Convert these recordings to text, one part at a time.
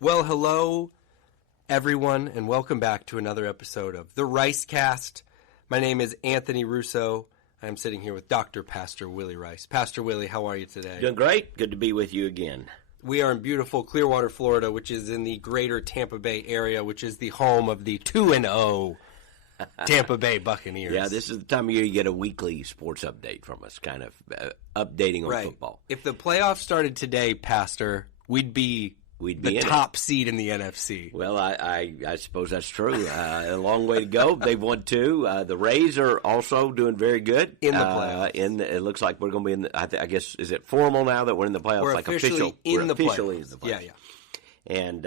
Well, hello, everyone, and welcome back to another episode of the Ricecast. My name is Anthony Russo. I'm sitting here with Dr. Pastor Willie Rice. Pastor Willie, how are you today? Doing great. Good to be with you again. We are in beautiful Clearwater, Florida, which is in the greater Tampa Bay area, which is the home of the 2-0 Tampa Bay Buccaneers. Yeah, this is the time of year you get a weekly sports update from us, kind of updating on football. If the playoffs started today, Pastor, we'd be the top seed in the NFC. Well, I suppose that's true. A long way to go. They've won 2. The Rays are also doing very good in the playoffs. It looks like we're going to be in. I guess is it formal now that we're in the playoffs? We're like officially in the playoffs. Yeah. And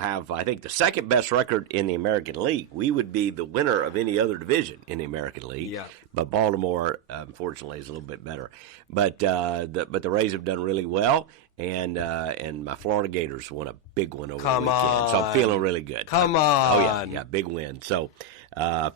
have I think the second best record in the American League. We would be the winner of any other division in the American League. Yeah. But Baltimore, unfortunately, is a little bit better. But the Rays have done really well. And my Florida Gators won a big one over the weekend, so I'm feeling really good. Come on! Oh yeah, big win. So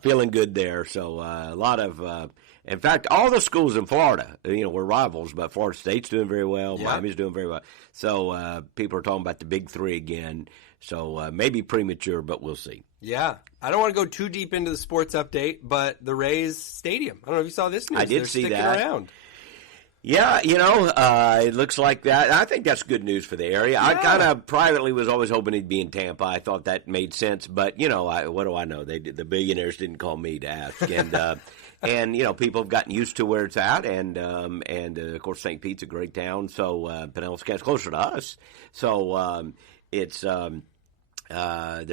feeling good there. So a lot of, in fact, all the schools in Florida, we're rivals, but Florida State's doing very well. Yeah. Miami's doing very well. So people are talking about the big 3 again. So maybe premature, but we'll see. Yeah, I don't want to go too deep into the sports update, but the Rays Stadium. I don't know if you saw this news. I did They're see sticking that. Around. Yeah, it looks like that. I think that's good news for the area. Yeah. I kind of privately was always hoping he'd be in Tampa. I thought that made sense, but what do I know? The billionaires didn't call me to ask, and and people have gotten used to where it's at, and of course St. Pete's a great town, so Pinellas County's closer to us, so it's they're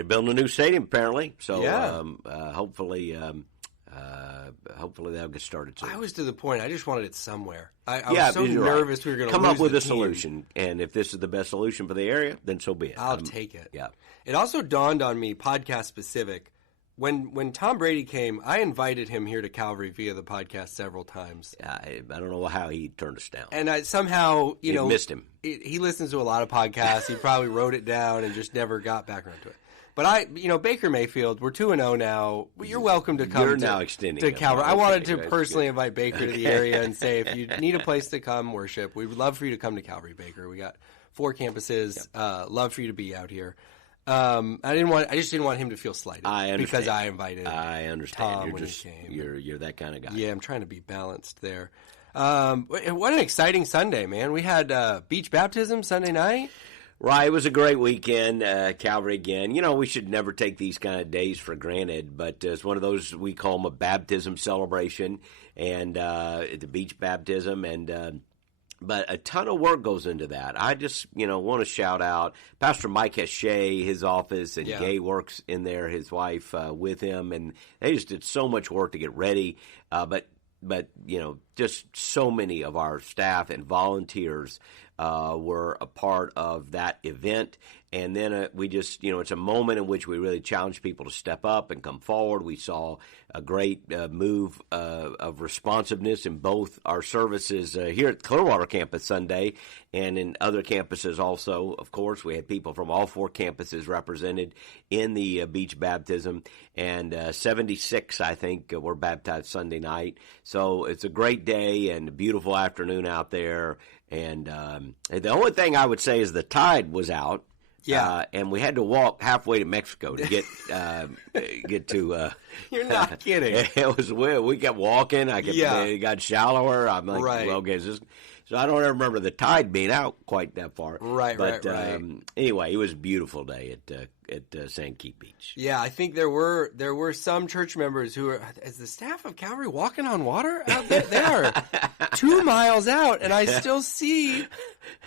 building a new stadium apparently, so yeah. Hopefully they'll get started soon. I was to the point. I just wanted it somewhere. I was so nervous we were going to come up with a team. solution, and if this is the best solution for the area, then so be it. I'll take it. Yeah. It also dawned on me, podcast specific, when Tom Brady came, I invited him here to Calvary via the podcast several times. I don't know how he turned us down. And I somehow, missed him. He listens to a lot of podcasts. He probably wrote it down and just never got back around to it. But Baker Mayfield, we're 2-0 now. You're welcome to come to Calvary. I wanted to personally invite Baker to the area and say, if you need a place to come worship, we would love for you to come to Calvary, Baker. We got 4 campuses. Yep. Love for you to be out here. I just didn't want him to feel slighted. I understand. Because I invited. I understand. Tom you're when just he came. You're that kind of guy. Yeah, I'm trying to be balanced there. What an exciting Sunday, man! We had beach baptism Sunday night. Right, it was a great weekend, Calvary again. We should never take these kind of days for granted, but it's one of those, we call them a baptism celebration, and the beach baptism, but a ton of work goes into that. I just, want to shout out Pastor Mike Heshe, his office, and Gay works in there, his wife, with him, and they just did so much work to get ready, but just so many of our staff and volunteers were a part of that event. And then we just, it's a moment in which we really challenge people to step up and come forward. We saw a great move of responsiveness in both our services here at Clearwater campus Sunday and in other campuses also. Of course, we had people from all 4 campuses represented in the beach baptism, and 76, I think, were baptized Sunday night. So it's a great day and a beautiful afternoon out there. And the only thing I would say is the tide was out. Yeah, and we had to walk halfway to Mexico to get to. You're not kidding. It was weird. We kept walking. It got shallower. I'm like, right. Well, okay, so I don't remember the tide being out quite that far. Right, but, right. Anyway, it was a beautiful day at Sandkey Beach. Yeah, I think there were some church members who are, is the staff of Calvary walking on water out there? They are 2 miles out, and I still see.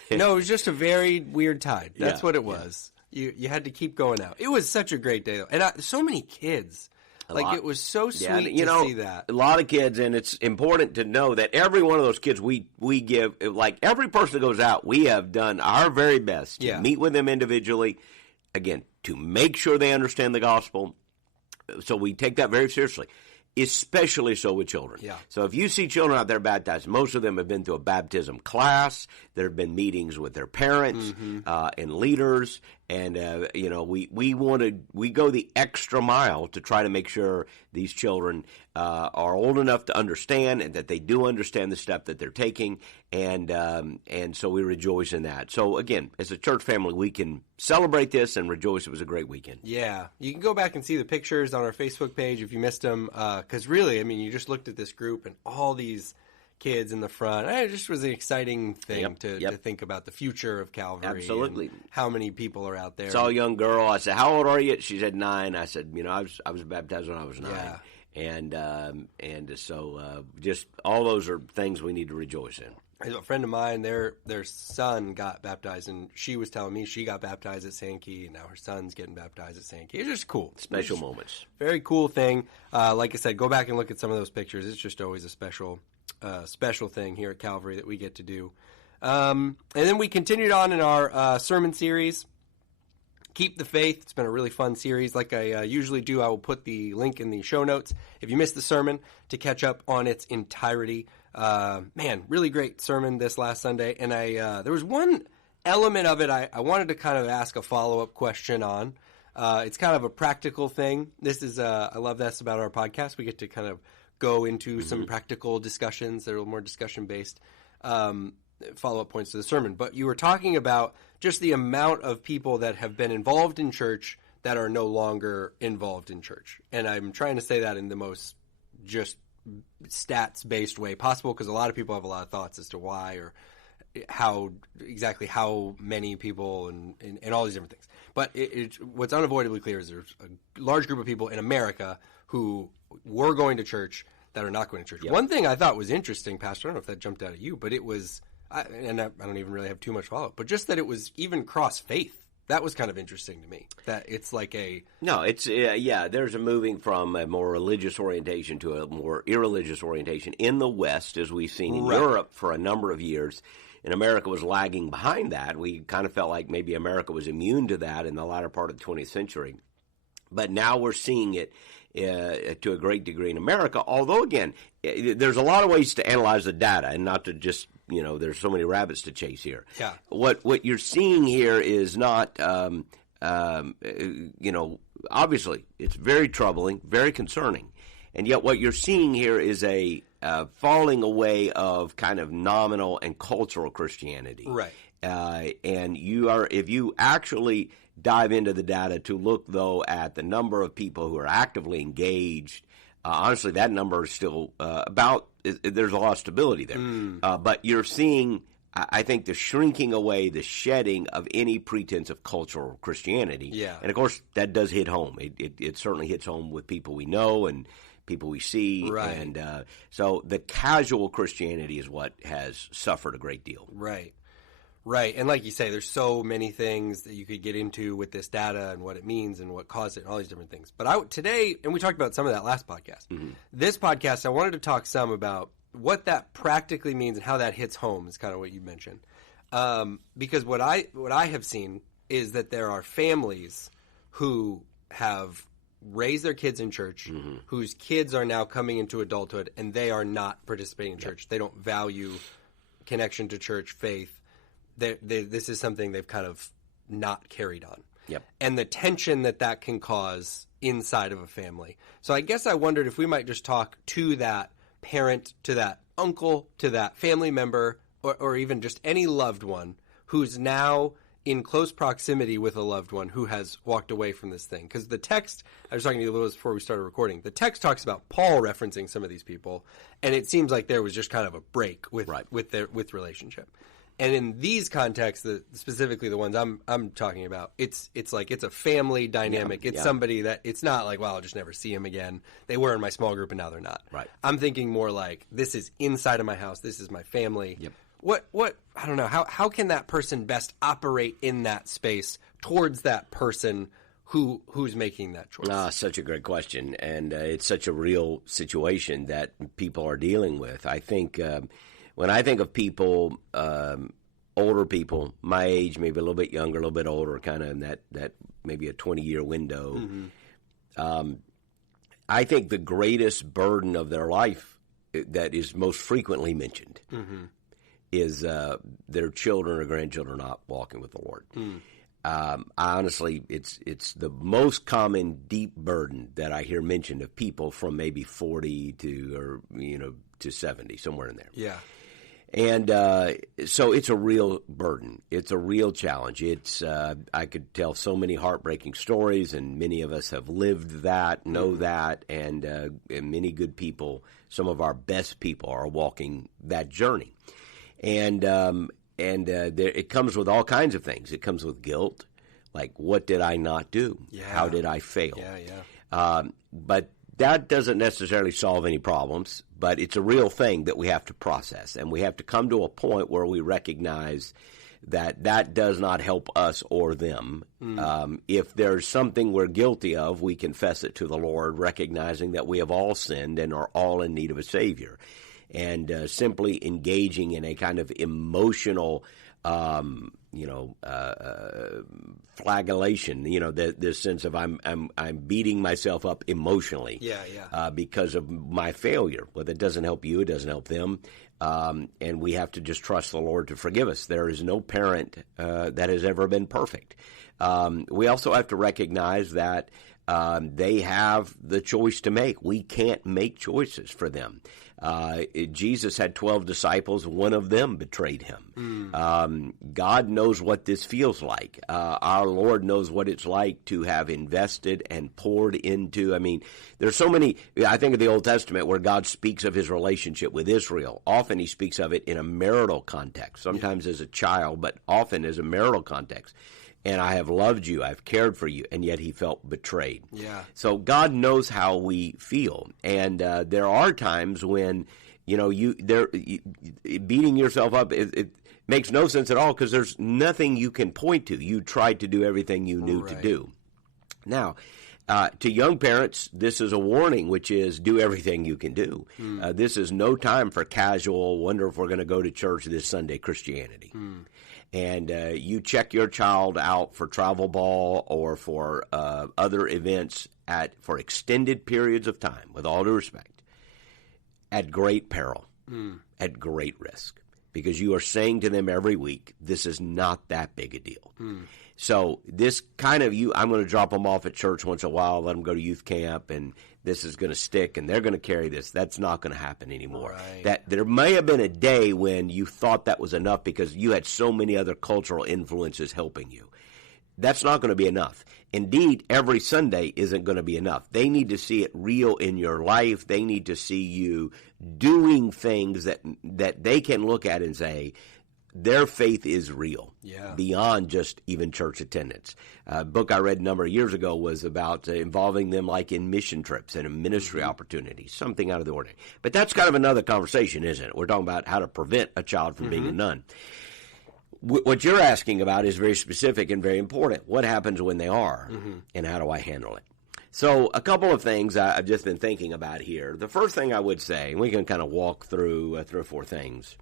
No, it was just a very weird tide. That's what it was. Yeah. You had to keep going out. It was such a great day, though, and so many kids. It was so sweet to see that. A lot of kids, and it's important to know that every one of those kids we give, like every person that goes out, we have done our very best to meet with them individually, again, to make sure they understand the gospel. So we take that very seriously. especially so with children. Yeah. So if you see children out there baptized, most of them have been through a baptism class. There have been meetings with their parents and leaders, and we go the extra mile to try to make sure these children are old enough to understand, and that they do understand the step that they're taking, and so we rejoice in that. So again, as a church family, we can celebrate this and rejoice. It was a great weekend. Yeah, you can go back and see the pictures on our Facebook page if you missed them, because really, I mean, you just looked at this group and all these kids in the front. It just was an exciting thing to think about the future of Calvary. Absolutely. And how many people are out there. Saw a young girl. I said, "How old are you?" She said 9. I said, I was baptized when I was 9. Yeah. And so just all those are things we need to rejoice in. A friend of mine, their son got baptized, and she was telling me she got baptized at Sankey, and now her son's getting baptized at Sankey. It's just cool. Special moments. Very cool thing. Like I said, go back and look at some of those pictures. It's just always a special thing here at Calvary that we get to do. And then we continued on in our sermon series, Keep the Faith. It's been a really fun series. Like I usually do, I will put the link in the show notes if you missed the sermon to catch up on its entirety. Man, really great sermon this last Sunday. And there was one element of it I wanted to kind of ask a follow-up question on. It's kind of a practical thing. This is I love this about our podcast. We get to kind of go into some practical discussions that are a little more discussion-based follow-up points to the sermon. But you were talking about just the amount of people that have been involved in church that are no longer involved in church. And I'm trying to say that in the most just stats-based way possible, because a lot of people have a lot of thoughts as to why or how many people and all these different things. But what's unavoidably clear is there's a large group of people in America who were going to church that are not going to church. Yep. One thing I thought was interesting, Pastor, I don't know if that jumped out at you, but it was, and I don't even really have too much follow-up, but just that it was even cross-faith. That was kind of interesting to me, that it's like a... No, it's, there's a moving from a more religious orientation to a more irreligious orientation in the West, as we've seen in Europe for a number of years. And America was lagging behind that. We kind of felt like maybe America was immune to that in the latter part of the 20th century. But now we're seeing it to a great degree in America, although, again, there's a lot of ways to analyze the data and not to just, there's so many rabbits to chase here. Yeah. What you're seeing here is not, obviously, it's very troubling, very concerning. And yet what you're seeing here is a falling away of kind of nominal and cultural Christianity. Right. And if you actually dive into the data to look, though, at the number of people who are actively engaged, honestly, that number is still there's a lot of stability there. But you're seeing, I think, the shrinking away, the shedding of any pretense of cultural Christianity. Yeah. And, of course, that does hit home. It certainly hits home with people we know and people we see. Right. And so the casual Christianity is what has suffered a great deal. Right. Right. And like you say, there's so many things that you could get into with this data and what it means and what caused it and all these different things. But today, and we talked about some of that last podcast, this podcast, I wanted to talk some about what that practically means and how that hits home is kind of what you mentioned. Because what I have seen is that there are families who have raised their kids in church, whose kids are now coming into adulthood, and they are not participating in church. They don't value connection to church, faith. This is something they've kind of not carried on. Yep. And the tension that can cause inside of a family. So I guess I wondered if we might just talk to that parent, to that uncle, to that family member, or even just any loved one who's now in close proximity with a loved one who has walked away from this thing. Because the text, I was talking to you a little before we started recording, the text talks about Paul referencing some of these people, and it seems like there was just kind of a break with relationship. And in these contexts, specifically the ones I'm talking about, it's like it's a family dynamic. It's somebody that it's not like, well, I'll just never see him again. They were in my small group and now they're not. Right. I'm thinking more like this is inside of my house. This is my family. Yep. What I don't know. How can that person best operate in that space towards that person who's making that choice? Such a great question, and it's such a real situation that people are dealing with. I think. When I think of people, older people, my age, maybe a little bit younger, a little bit older, kind of in that maybe a 20-year window, I think the greatest burden of their life that is most frequently mentioned is their children or grandchildren not walking with the Lord. honestly, it's the most common deep burden that I hear mentioned of people from maybe 40 to 70, somewhere in there. Yeah. And so it's a real burden. It's a real challenge. I could tell so many heartbreaking stories, and many of us have lived that, know that, and many good people, some of our best people, are walking that journey. And it comes with all kinds of things. It comes with guilt, like, what did I not do? Yeah. How did I fail? Yeah. But that doesn't necessarily solve any problems, but it's a real thing that we have to process, and we have to come to a point where we recognize that does not help us or them. If there's something we're guilty of, we confess it to the Lord, recognizing that we have all sinned and are all in need of a Savior. And simply engaging in a kind of emotional flagellation, this sense of I'm beating myself up emotionally, because of my failure. Well, that doesn't help you; it doesn't help them, and we have to just trust the Lord to forgive us. There is no parent that has ever been perfect. We also have to recognize that they have the choice to make. We can't make choices for them. Jesus had 12 disciples. One of them betrayed him. God knows what this feels like. Our Lord knows what it's like to have invested and poured into. I mean, there's so many. I think of the Old Testament where God speaks of his relationship with Israel. Often he speaks of it in a marital context, sometimes as a child, but often as a marital context. And I have loved you, I've cared for you, and yet he felt betrayed. Yeah. So God knows how we feel, and there are times when beating yourself up. It makes no sense at all because there's nothing you can point to. You tried to do everything you knew to do. Now, to young parents, this is a warning, which is do everything you can do. This is no time for casual, wonder if we're going to go to church this Sunday Christianity. And you check your child out for travel ball or for other events for extended periods of time, with all due respect, at great peril, at great risk, because you are saying to them every week, this is not that big a deal. So this kind of I'm going to drop them off at church once in a while, let them go to youth camp, and this is going to stick, and they're going to carry this. That's not going to happen anymore. Right. That there may have been a day when you thought that was enough because you had so many other cultural influences helping you. That's not going to be enough. Indeed, every Sunday isn't going to be enough. They need to see it real in your life. They need to see you doing things that they can look at and say, their faith is real, beyond just even church attendance. A book I read a number of years ago was about involving them like in mission trips and in ministry opportunities, something out of the ordinary. But that's kind of another conversation, isn't it? We're talking about how to prevent a child from being a nun. What you're asking about is very specific and very important. What happens when they are, and how do I handle it? So a couple of things I've just been thinking about here. The first thing I would say, and we can kind of walk through 3 or 4 things.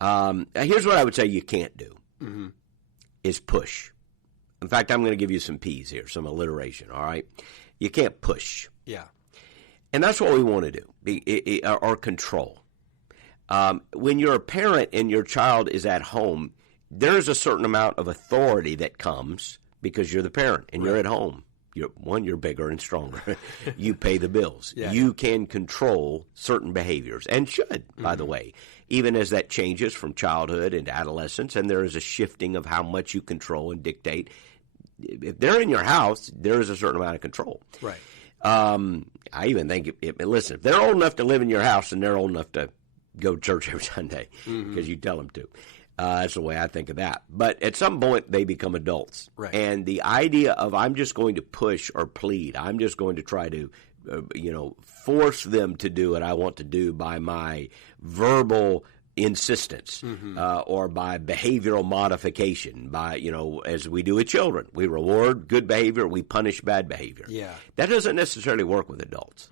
Here's what I would say you can't do, is push. In fact, I'm going to give you some P's here, some alliteration, all right? You can't push. Yeah. And that's what we want to do, or control. When you're a parent and your child is at home, there's a certain amount of authority that comes because you're the parent and you're at home. You're bigger and stronger. You pay the bills. You can control certain behaviors, and should, by the way, even as that changes from childhood into adolescence, and there is a shifting of how much you control and dictate. If they're in your house, there is a certain amount of control. Right. I even think, listen, if they're old enough to live in your house, then they're old enough to go to church every Sunday because you tell them to. That's the way I think of that. But at some point, they become adults. Right. And the idea of I'm just going to push or plead, I'm just going to try to, force them to do what I want to do by my verbal insistence or by behavioral modification, by, as we do with children. We reward good behavior, we punish bad behavior. Yeah. That doesn't necessarily work with adults.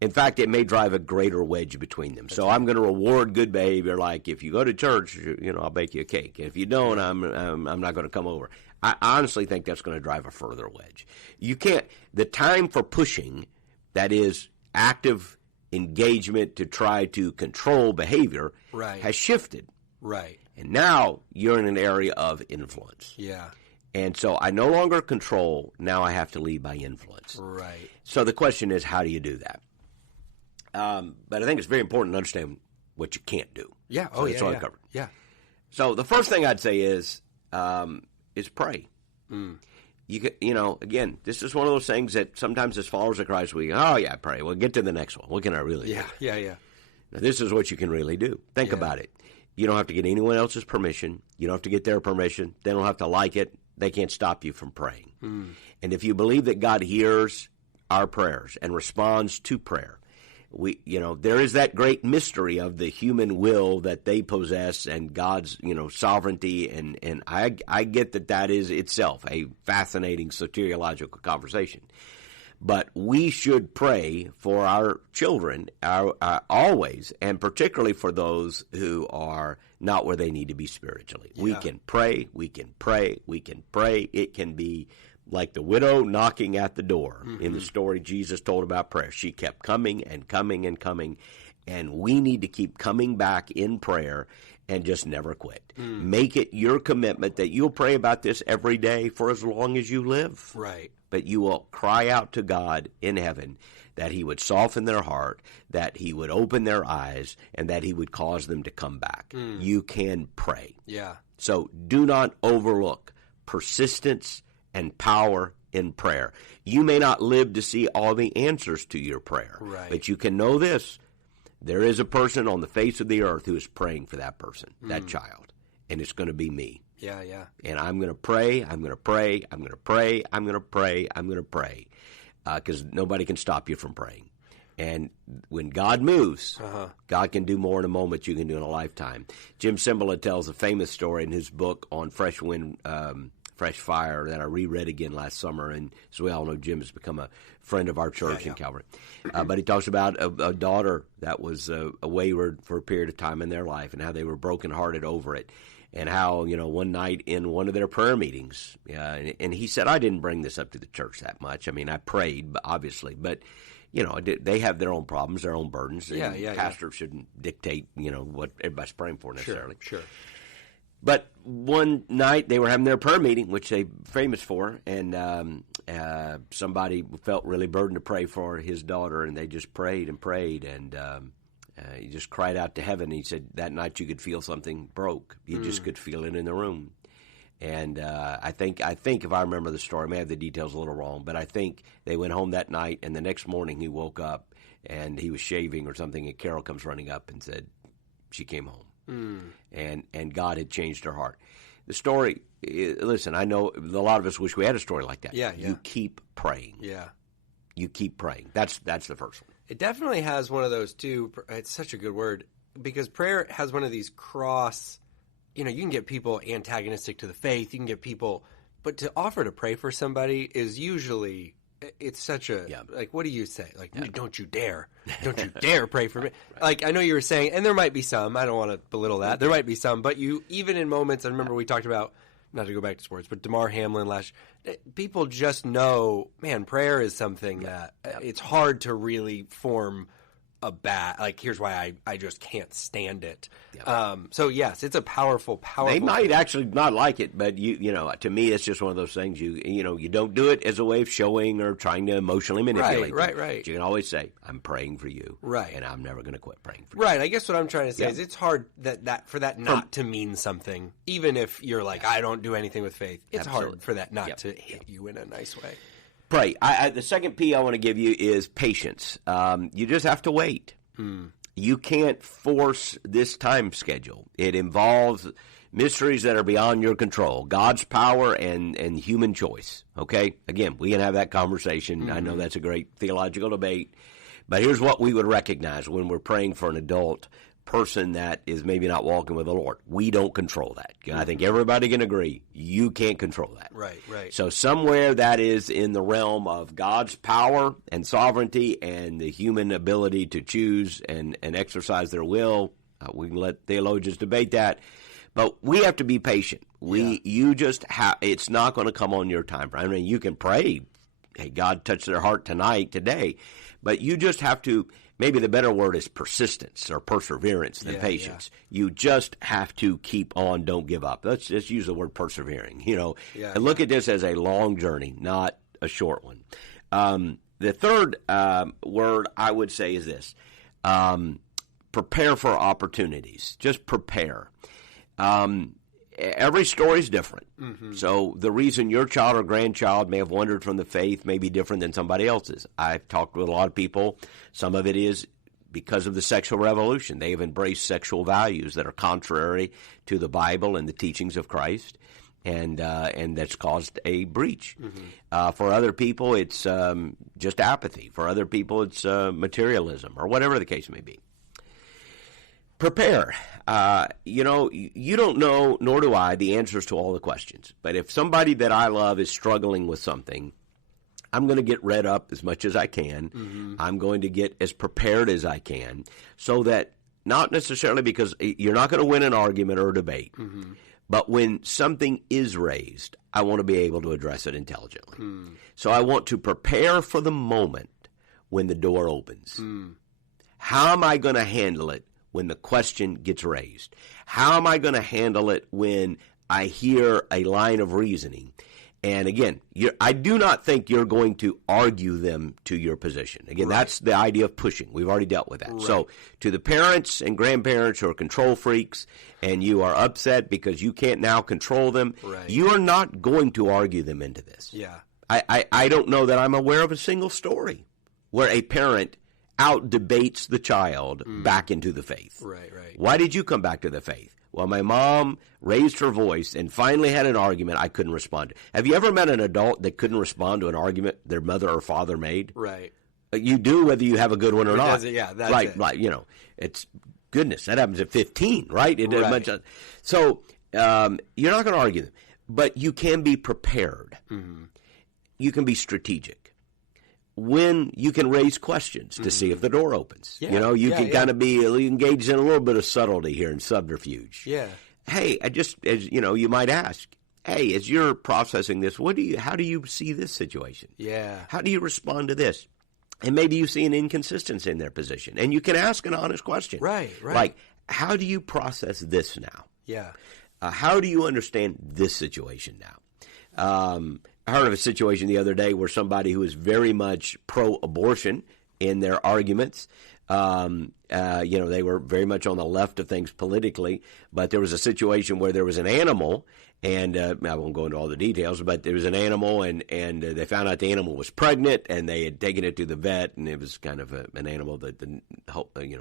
In fact, it may drive a greater wedge between them. So I'm going to reward good behavior, like if you go to church, I'll bake you a cake. If you don't, I'm not going to come over. I honestly think that's going to drive a further wedge. You can't. The time for pushing, that is active engagement to try to control behavior, has shifted. Right. And now you're in an area of influence. Yeah. And so I no longer control. Now I have to lead by influence. Right. So the question is, how do you do that? But I think it's very important to understand what you can't do. Yeah. So that's all I covered. Yeah. So the first thing I'd say is pray. Again, this is one of those things that sometimes as followers of Christ we go, oh yeah, pray. Well, get to the next one. What can I really do? Yeah. Now, this is what you can really do. Think about it. You don't have to get anyone else's permission. You don't have to get their permission. They don't have to like it. They can't stop you from praying. And if you believe that God hears our prayers and responds to prayer, there is that great mystery of the human will that they possess and God's, sovereignty. And I get that is itself a fascinating soteriological conversation. But we should pray for our children always, and particularly for those who are not where they need to be spiritually. Yeah. We can pray. It can be like the widow knocking at the door in the story Jesus told about prayer. She kept coming and coming and coming, and we need to keep coming back in prayer and just never quit. Make it your commitment that you'll pray about this every day for as long as you live. Right. But you will cry out to God in heaven that he would soften their heart, that he would open their eyes, and that he would cause them to come back. You can pray. Yeah. So do not overlook persistence and power in prayer. You may not live to see all the answers to your prayer, right, but you can know this. There is a person on the face of the earth who is praying for that person, that child, and it's going to be me. Yeah. And I'm going to pray, because nobody can stop you from praying. And when God moves, God can do more in a moment than you can do in a lifetime. Jim Cymbala tells a famous story in his book on Fresh Wind, Fresh Fire that I reread again last summer. And as we all know, Jim has become a friend of our church in Calvary. But he talks about a daughter that was wayward for a period of time in their life and how they were brokenhearted over it. And how, one night in one of their prayer meetings, and he said, I didn't bring this up to the church that much. I mean, I prayed, obviously, but, they have their own problems, their own burdens. Pastors shouldn't dictate, what everybody's praying for necessarily. Sure. But one night they were having their prayer meeting, which they're famous for, and somebody felt really burdened to pray for his daughter, and they just prayed, and he just cried out to heaven. He said that night you could feel something broke. You just could feel it in the room. And I think if I remember the story, I may have the details a little wrong, but I think they went home that night, and the next morning he woke up, and he was shaving or something, and Carol comes running up and said she came home. And God had changed her heart. The story, listen, I know a lot of us wish we had a story like that. Yeah. You keep praying. Yeah. You keep praying. That's the first one. It definitely has one of those too. It's such a good word because prayer has one of these cross. You can get people antagonistic to the faith. You can get people, but to offer to pray for somebody is usually it's such a like. What do you say? Like, don't you dare pray for me. Right. Like I know you were saying, and there might be some. I don't want to belittle that. There might be some, but you even in moments. I remember we talked about. Not to go back to sports, but DeMar Hamlin people just know, man, prayer is something that it's hard to really form a here's why I just can't stand it. Yeah. So yes, it's a powerful. They might actually not like it, but to me, it's just one of those things. You don't do it as a way of showing or trying to emotionally manipulate. Right. You can always say, "I'm praying for you," right, and I'm never going to quit praying for you. Right. I guess what I'm trying to say is it's hard for that not to mean something, even if you're like, I don't do anything with faith. It's hard for that not to hit you in a nice way. Pray. The second P I want to give you is patience. You just have to wait. You can't force this time schedule. It involves mysteries that are beyond your control, God's power and human choice. Okay? Again, we can have that conversation. I know that's a great theological debate. But here's what we would recognize when we're praying for an adult person that is maybe not walking with the Lord. We don't control that. I think everybody can agree. You can't control that. Right. So somewhere that is in the realm of God's power and sovereignty and the human ability to choose and exercise their will. We can let theologians debate that. But we have to be patient. You just it's not going to come on your time. I mean, you can pray, hey, God touch their heart today. But you just have to maybe the better word is persistence or perseverance than patience. Yeah. You just have to keep on, don't give up. Let's just use the word persevering, and look at this as a long journey, not a short one. The third word I would say is this. Prepare for opportunities. Just prepare. Every story is different. Mm-hmm. So the reason your child or grandchild may have wandered from the faith may be different than somebody else's. I've talked with a lot of people. Some of it is because of the sexual revolution. They have embraced sexual values that are contrary to the Bible and the teachings of Christ, and that's caused a breach. Mm-hmm. For other people, it's just apathy. For other people, it's materialism or whatever the case may be. Prepare. You don't know, nor do I, the answers to all the questions. But if somebody that I love is struggling with something, I'm going to get read up as much as I can. Mm-hmm. I'm going to get as prepared as I can so that not necessarily because you're not going to win an argument or a debate, mm-hmm. but when something is raised, I want to be able to address it intelligently. Mm. So I want to prepare for the moment when the door opens. Mm. How am I going to handle it when the question gets raised? How am I going to handle it when I hear a line of reasoning? And again, I do not think you're going to argue them to your position. Again, that's the idea of pushing. We've already dealt with that. Right. So to the parents and grandparents who are control freaks and you are upset because you can't now control them, you are not going to argue them into this. Yeah. I don't know that I'm aware of a single story where a parent out-debates the child back into the faith. Right. Why did you come back to the faith? Well, my mom raised her voice and finally had an argument I couldn't respond to. Have you ever met an adult that couldn't respond to an argument their mother or father made? Right. You do whether you have a good one or not. That's right, it. Right. It's goodness. That happens at 15, right? So you're not going to argue them, but you can be prepared. Mm-hmm. You can be strategic. When you can raise questions to see if the door opens. Yeah, you can kind of be engaged in a little bit of subtlety here and subterfuge. Yeah. Hey, you might ask, hey, as you're processing this, how do you see this situation? Yeah. How do you respond to this? And maybe you see an inconsistency in their position. And you can ask an honest question. Right. Like, how do you process this now? Yeah. How do you understand this situation now? I heard of a situation the other day where somebody who is very much pro-abortion in their arguments, they were very much on the left of things politically, but there was a situation where there was an animal, and I won't go into all the details, but there was an animal, and they found out the animal was pregnant, and they had taken it to the vet, and it was kind of an animal that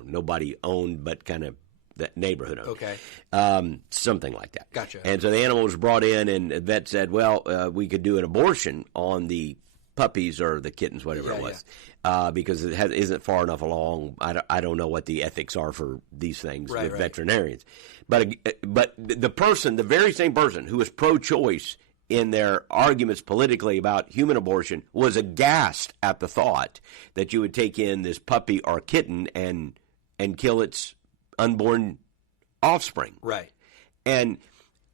nobody owned, but kind of that neighborhood owned. Okay. Something like that. Gotcha. And so the animal was brought in, and the vet said, well, we could do an abortion on the puppies or the kittens, whatever it was, because it isn't far enough along. I don't know what the ethics are for these things with veterinarians. But the very same person who was pro-choice in their arguments politically about human abortion was aghast at the thought that you would take in this puppy or kitten and kill its unborn offspring. Right. And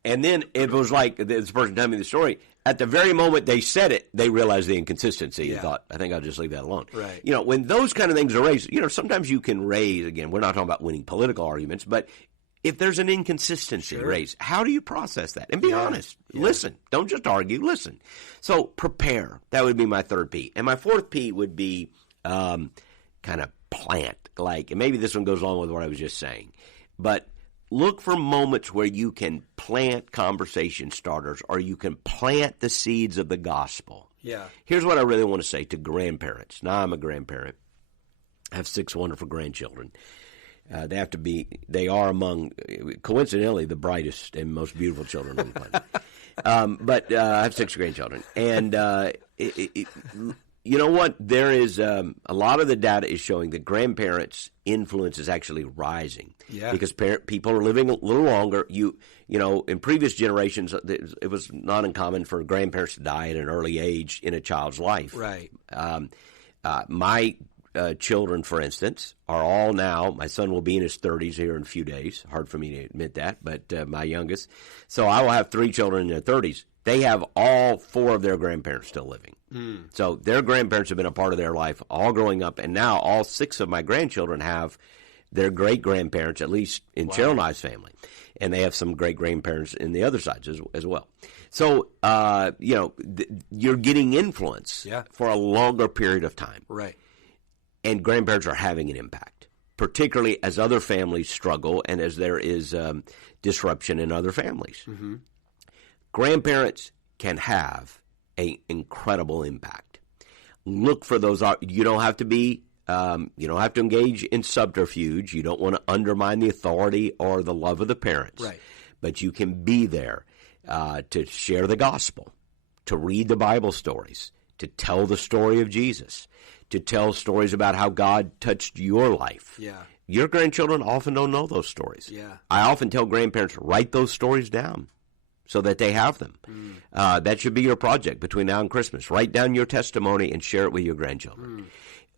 then it was like this person telling me the story. At the very moment they said it, they realized the inconsistency and thought, I think I'll just leave that alone. Right. When those kind of things are raised, sometimes you can raise, again, we're not talking about winning political arguments, but if there's an inconsistency raised, how do you process that? And be honest. Yeah. Listen. Don't just argue. Listen. So prepare. That would be my third P. And my fourth P would be kind of plant. And maybe this one goes along with what I was just saying. But look for moments where you can plant conversation starters or you can plant the seeds of the gospel. Yeah. Here's what I really want to say to grandparents. Now, I'm a grandparent. I have 6 wonderful grandchildren. They are among, coincidentally, the brightest and most beautiful children on the planet. But I have 6 grandchildren. And you know what? There is a lot of the data is showing that grandparents' influence is actually rising. Yeah. Because people are living a little longer. In previous generations, it was not uncommon for grandparents to die at an early age in a child's life. Right. My children, for instance, are all now, my son will be in his 30s here in a few days. Hard for me to admit that, but my youngest. So I will have 3 children in their 30s. they have all 4 of their grandparents still living. So their grandparents have been a part of their life all growing up, and now all 6 of my grandchildren have their great-grandparents, at least in Cheryl and I's family. And they have some great-grandparents in the other sides as well. So, you're getting influence for a longer period of time. Right. And grandparents are having an impact, particularly as other families struggle and as there is disruption in other families. Mm-hmm. Grandparents can have an incredible impact. Look for those. You don't have to be. You don't have to engage in subterfuge. You don't want to undermine the authority or the love of the parents. Right. But you can be there to share the gospel, to read the Bible stories, to tell the story of Jesus, to tell stories about how God touched your life. Yeah. Your grandchildren often don't know those stories. Yeah. I often tell grandparents, write those stories down so that they have them. That should be your project between now and Christmas. Write down your testimony and share it with your grandchildren.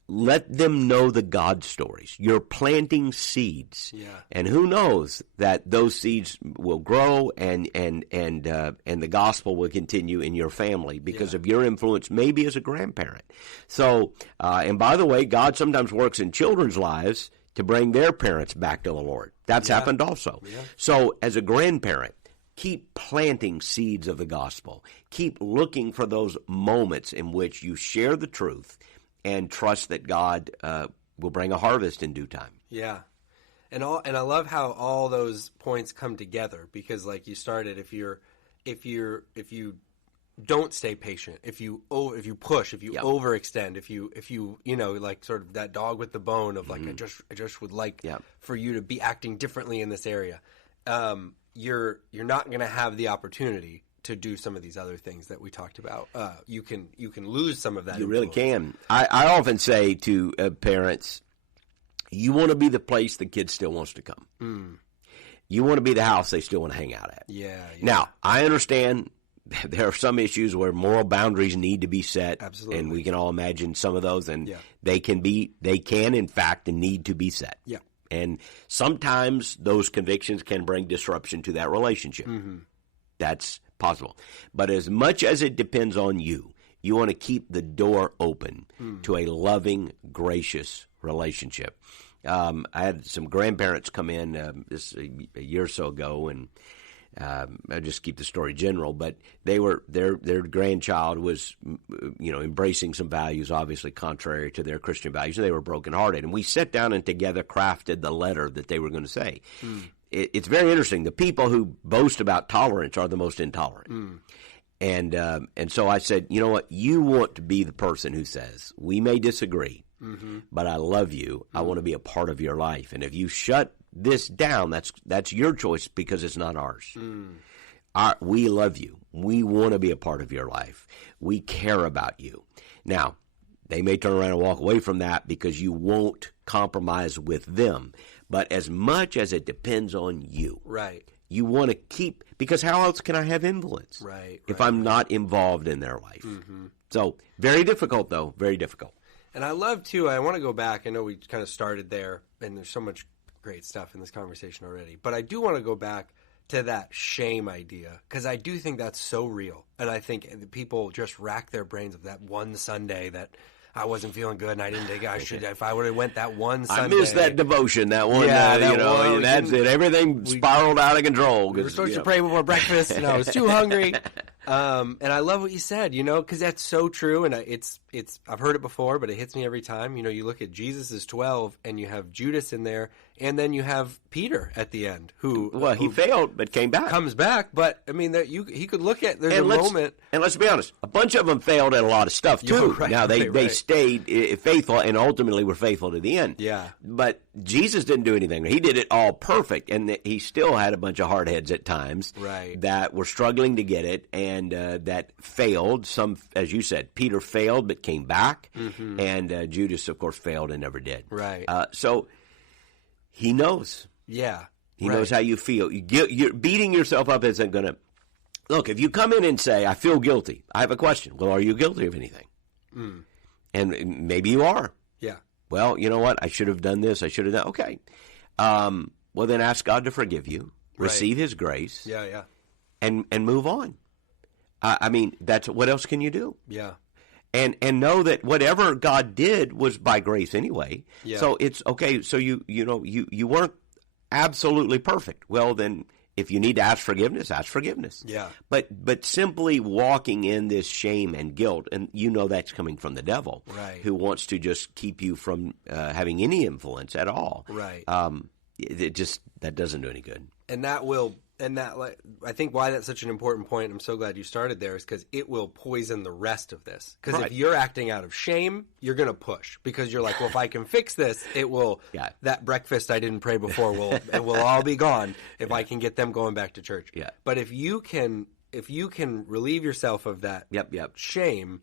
Let them know the God stories. You're planting seeds, and who knows that those seeds will grow and the gospel will continue in your family because of your influence, maybe as a grandparent. So, and by the way, God sometimes works in children's lives to bring their parents back to the Lord. That's happened also. Yeah. So, as a grandparent, keep planting seeds of the gospel. Keep looking for those moments in which you share the truth and trust that God will bring a harvest in due time. Yeah, and I love how all those points come together because, like you started, if you don't stay patient, if you push, if you overextend, if you like sort of that dog with the bone of like I just would like for you to be acting differently in this area, you're not going to have the opportunity to do some of these other things that we talked about. You can lose some of that. You really can. I often say to parents, you want to be the place the kid still wants to come. You want to be the house they still want to hang out at. Yeah. Now, I understand there are some issues where moral boundaries need to be set. Absolutely. And we can all imagine some of those, and they can in fact need to be set. Yeah. And sometimes those convictions can bring disruption to that relationship. Mm-hmm. That's possible. But as much as it depends on you, you want to keep the door open to a loving, gracious relationship. I had some grandparents come in a year or so ago, and I'll just keep the story general, but they were their grandchild was embracing some values obviously contrary to their Christian values, and they were brokenhearted. And we sat down and together crafted the letter that they were going to say. It's very interesting. The people who boast about tolerance are the most intolerant. And so I said, you know what? You want to be the person who says, we may disagree, but I love you. I want to be a part of your life. And if you shut this down, that's your choice because it's not ours. We love you. We want to be a part of your life. We care about you. Now, they may turn around and walk away from that because you won't compromise with them. But as much as it depends on you, you want to keep, because how else can I have influence if I'm not involved in their life? So very difficult, though, very difficult. And I love, too, I want to go back. I know we kind of started there, and there's so much great stuff in this conversation already. But I do want to go back to that shame idea, because I do think that's so real. And I think people just rack their brains of that one Sunday that I wasn't feeling good, and I didn't think I should. If I would have went that one Sunday, I missed that devotion. That one, that's it. Everything spiraled out of control. We were supposed to pray before breakfast, and I was too hungry. And I love what you said, because that's so true. And it's I've heard it before, but it hits me every time. You look at Jesus' 12, and you have Judas in there, and then you have Peter at the end, who he failed but came back. Comes back, but I mean he could look at there's a moment. And let's be honest, a bunch of them failed at a lot of stuff too. Now they stayed faithful and ultimately were faithful to the end. Yeah. But Jesus didn't do anything. He did it all perfect, and he still had a bunch of hard heads at times that were struggling to get it and that failed. Some, as you said, Peter failed but came back, and Judas, of course, failed and never did. Right. So he knows. Yeah. He knows how you feel. You're beating yourself up isn't going to. Look, if you come in and say, I feel guilty, I have a question. Well, are you guilty of anything? And maybe you are. Yeah. Well, you know what? I should have done this. I should have done. Okay. Well, then ask God to forgive you. Receive His grace. Yeah. And move on. I mean, that's what else can you do? Yeah. And know that whatever God did was by grace anyway. Yeah. So it's okay. So you weren't absolutely perfect. Well, then if you need to ask forgiveness, ask forgiveness. Yeah. But simply walking in this shame and guilt, and that's coming from the devil, right, who wants to just keep you from having any influence at all. Right. That doesn't do any good. I think why that's such an important point, I'm so glad you started there, is because it will poison the rest of this. Because if you're acting out of shame, you're going to push. Because you're like, well, if I can fix this, it will, that breakfast I didn't pray before it will all be gone if I can get them going back to church. Yeah. But if you can relieve yourself of that shame,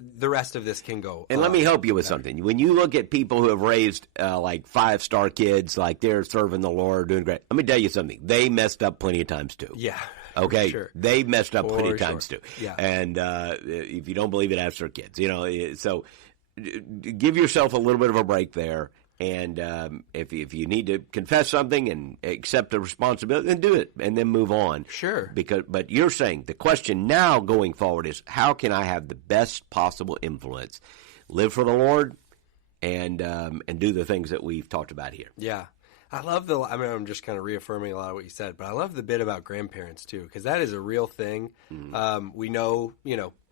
the rest of this can go. And let me help you with something. When you look at people who have raised like 5-star kids, like they're serving the Lord, doing great. Let me tell you something. They messed up plenty of times too. Yeah. Okay. Sure. They messed up plenty of times too. Yeah. And if you don't believe it, ask their kids. So give yourself a little bit of a break there. And if you need to confess something and accept the responsibility, then do it and then move on. Sure. But you're saying the question now going forward is, how can I have the best possible influence, live for the Lord, and do the things that we've talked about here? Yeah. I'm just kind of reaffirming a lot of what you said, but I love the bit about grandparents too, because that is a real thing. Mm-hmm. We know,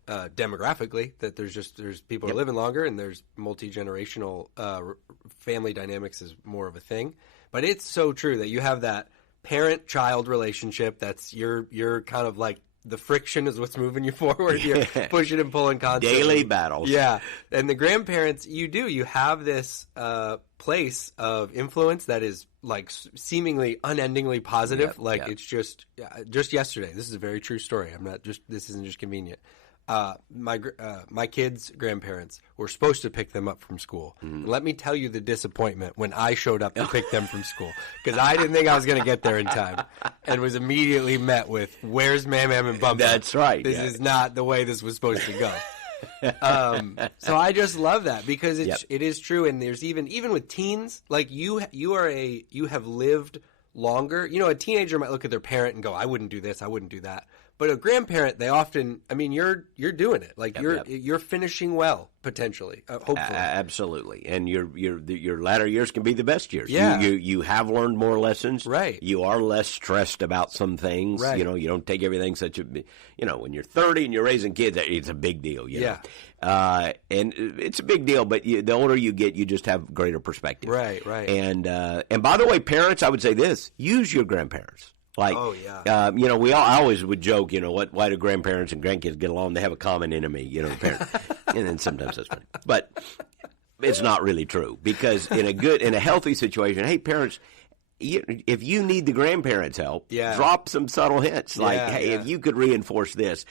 demographically that there's people are living longer, and there's multi-generational family dynamics is more of a thing. But it's so true that you have that parent-child relationship that's you're kind of like the friction is what's moving you forward. You're pushing and pulling constantly. Daily battles. Yeah. And the grandparents, you have this place of influence that is like seemingly unendingly positive. It's just yesterday. This is a very true story. This isn't just convenient. My kids' grandparents were supposed to pick them up from school. Mm. Let me tell you the disappointment when I showed up to pick them from school, because I didn't think I was going to get there in time, and was immediately met with, "Where's Mam and Bumba?" That's right. This is not the way this was supposed to go. So I just love that, because it is true, and there's even with teens, like you have lived longer. A teenager might look at their parent and go, "I wouldn't do this, I wouldn't do that." But a grandparent, they often, you're doing it. Like you're finishing well, potentially, hopefully. Absolutely. And your latter years can be the best years. Yeah. You have learned more lessons. Right. You are less stressed about some things. Right. You don't take everything when you're 30 and you're raising kids, it's a big deal. You know? And it's a big deal, but the older you get, you just have greater perspective. Right. And by the way, parents, I would say this: use your grandparents. I always would joke, why do grandparents and grandkids get along? They have a common enemy, the parents. And then sometimes that's funny. But it's not really true, because in a healthy situation, hey, parents, if you need the grandparents' help, drop some subtle hints if you could reinforce this,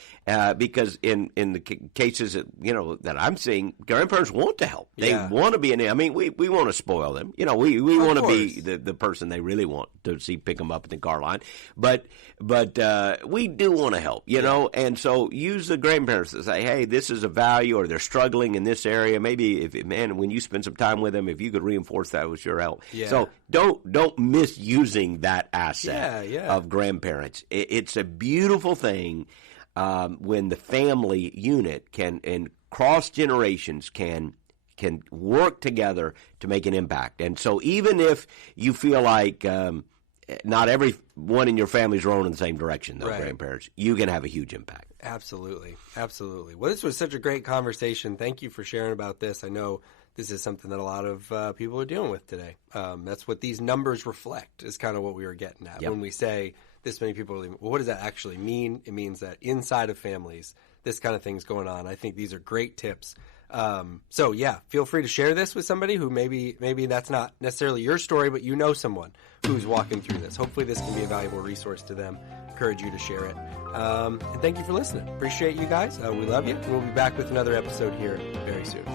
because in the cases that I'm seeing, grandparents want to help. They want to be we want to spoil them. We want to be the person they really want to see pick them up at the car line, but we do want to help, and so use the grandparents to say, hey, this is a value, or they're struggling in this area. Maybe when you spend some time with them, if you could reinforce that with your help. Yeah. So don't misusing that asset of grandparents. It's a beautiful thing when the family unit and cross generations can work together to make an impact. And so even if you feel like not everyone in your family is rowing in the same direction, though, grandparents, you can have a huge impact. Absolutely. Well, this was such a great conversation. Thank you for sharing about this. I know this is something that a lot of people are dealing with today. That's what these numbers reflect, is kind of what we were getting at. Yep. When we say this many people are leaving, well, what does that actually mean? It means that inside of families, this kind of thing's going on. I think these are great tips. Feel free to share this with somebody who maybe that's not necessarily your story, but someone who's walking through this. Hopefully this can be a valuable resource to them. Encourage you to share it. And thank you for listening. Appreciate you guys. We love you. We'll be back with another episode here very soon.